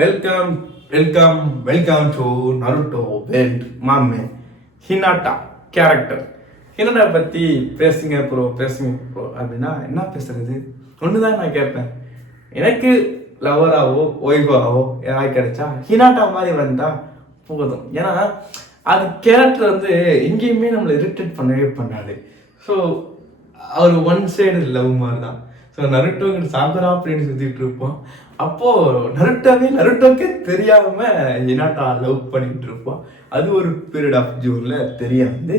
Welcome welcome welcome to Naruto world மாமே Hinata character. Hinata பற்றி பேசுங்க ப்ரோ அப்படின்னா என்ன பேசுறது? ஒன்று தான் நான் கேட்பேன். எனக்கு லவராகவோ ஒய்ஃபாகவோ யாராவது கிடைச்சா ஹினாட்டா மாதிரி வந்தால் போதும். ஏன்னா அது கேரக்டர் வந்து எங்கேயுமே நம்மளை இரிட்டேட் பண்ணவே பண்ணாது. ஸோ அவர் ஒன் சைடு லவ் மாதிரி தான். ஸோ நருட்டோங்கிற சாகுரா அப்படின்னு சுற்றிட்டு இருப்போம். அப்போது நருட்டோக்கே தெரியாமல் ஹினாட்டா லவ் பண்ணிட்டு இருப்போம். அது ஒரு பீரியட் ஆஃப் ஜூனில் தெரிய வந்து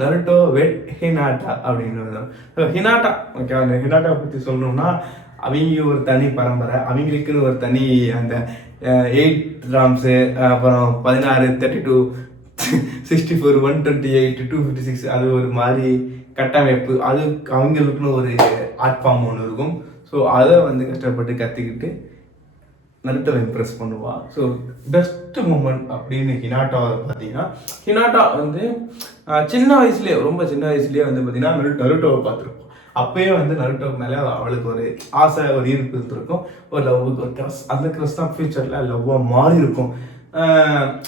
நருட்டோ வெட் ஹினாட்டா அப்படின்னு. ஸோ ஹினாட்டா ஓகே, அந்த ஹினாட்டா பற்றி சொல்லணும்னா அவங்க ஒரு தனி பரம்பரை, அவங்களுக்குன்னு ஒரு தனி அந்த 8 ராம்ஸு, அப்புறம் 16, 32, 64, 128, 256 அது ஒரு மாதிரி கட்டமைப்பு. அது அவங்களுக்குன்னு ஒரு ஆர்ட் ஃபார்ம் ஒன்று இருக்கும். ஸோ அதை வந்து கஷ்டப்பட்டு கற்றுக்கிட்டு நருட்டோவை இம்ப்ரெஸ் பண்ணுவா. ஸோ பெஸ்ட் மூமெண்ட் அப்படின்னு ஹினாட்டாவை பார்த்தீங்கன்னா, ஹினாட்டா வந்து ரொம்ப சின்ன வயசுலேயே வந்து பார்த்தீங்கன்னா நருட்டோவை பார்த்துருப்போம். அப்பயே வந்து நருட்டோவுக்கு மேலே அவளுக்கு ஒரு ஆசை, ஒரு ஈர்ப்பு இருந்திருக்கும். ஒரு லவ்வுக்கு ஒரு க்ரஸ், அந்த க்ரஸ் தான் ஃபியூச்சரில் லவ்வாக மாறி இருக்கும்.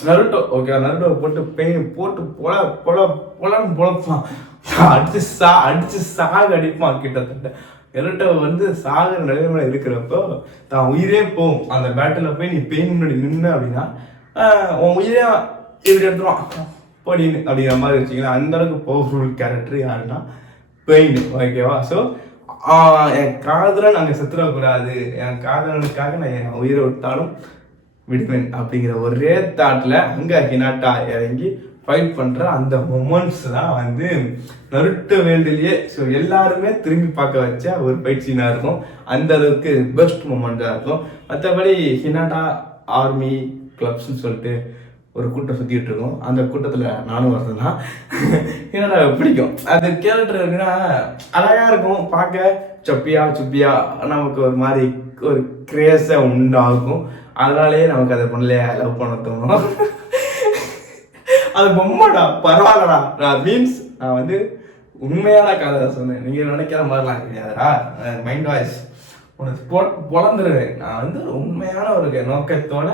நருட்டோவை போட்டு பொலன்னு பொழப்பான், அடிச்சு சாக அடிப்பான். கிட்டத்தட்ட நருட்டோ வந்து சாகிற நிலைமையில இருக்கிறப்போ தான் உயிரே போகும். அந்த பேட்டில் போய் நீ பெயின் முன்னாடி நின்று அப்படின்னா உன் உயிரே இப்படி எடுத்துருவான் போடின்னு அப்படிங்கிற மாதிரி வச்சிங்கன்னா, அந்த அளவுக்கு பவர்ஃபுல் கேரக்டர் யாருன்னா பெயின். ஓகேவா? ஸோ என் காதலன் அங்கே செத்துடக்கூடாது, என் காதலனுக்காக நான் என் உயிரை விட்டாலும் விடுவேன் அப்படிங்கிற ஒரே தாட்டில் அங்கே ஹினாட்டா இறங்கி ஃபைட் பண்ணுற அந்த மொமெண்ட்ஸ் தான் வந்து நருட்டோ வேல்டுலேயே ஸோ எல்லாருமே திரும்பி பார்க்க வச்ச ஒரு ஃபைட் சீனாக இருக்கும். அந்த அளவுக்கு பெஸ்ட் மொமெண்ட்டாக இருக்கும். மற்றபடி ஹினாட்டா ஆர்மி கிளப்ஸ்ன்னு சொல்லிட்டு ஒரு கூட்டம் சுற்றிட்டு இருக்கோம். அந்த கூட்டத்தில் நானும் வரதுனா ஹினாட்டா பிடிக்கும். அது கேரக்டர் எப்படின்னா அழகாக இருக்கும் பார்க்க, சுப்பியா நமக்கு ஒரு மாதிரி ஒரு கிரேஸை உண்டாகும். அதனாலேயே நமக்கு அதை பண்ணலையே லவ் பண்ண தோணும். அது பொம்மைடா, பரவாயில்லடா. நான் வந்து உண்மையான கதை சொன்னேன், நீங்கள் நினைக்கிற மாதிரிலாம் கிடையாதுடா. மைண்ட் வாய்ஸ் உனக்கு பொழந்துருவேன். நான் வந்து உண்மையான ஒரு நோக்கத்தோட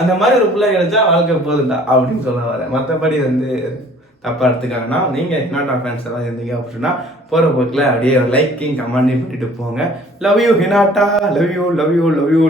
அந்த மாதிரி ஒரு பிள்ளை கிடைச்சா வாழ்க்கை போதுண்டா அப்படின்னு சொல்ல வரேன். மற்றபடி வந்து தப்பாக எடுத்துக்காங்கன்னா, நீங்கள் ஹினாட்டா ஃபேன்ஸ் எல்லாம் இருந்தீங்க அப்படின்னா போகிற போக்கில் அப்படியே லைக்கிங் கமெண்டையும் பண்ணிட்டு போங்க. Love you Hinata, love you.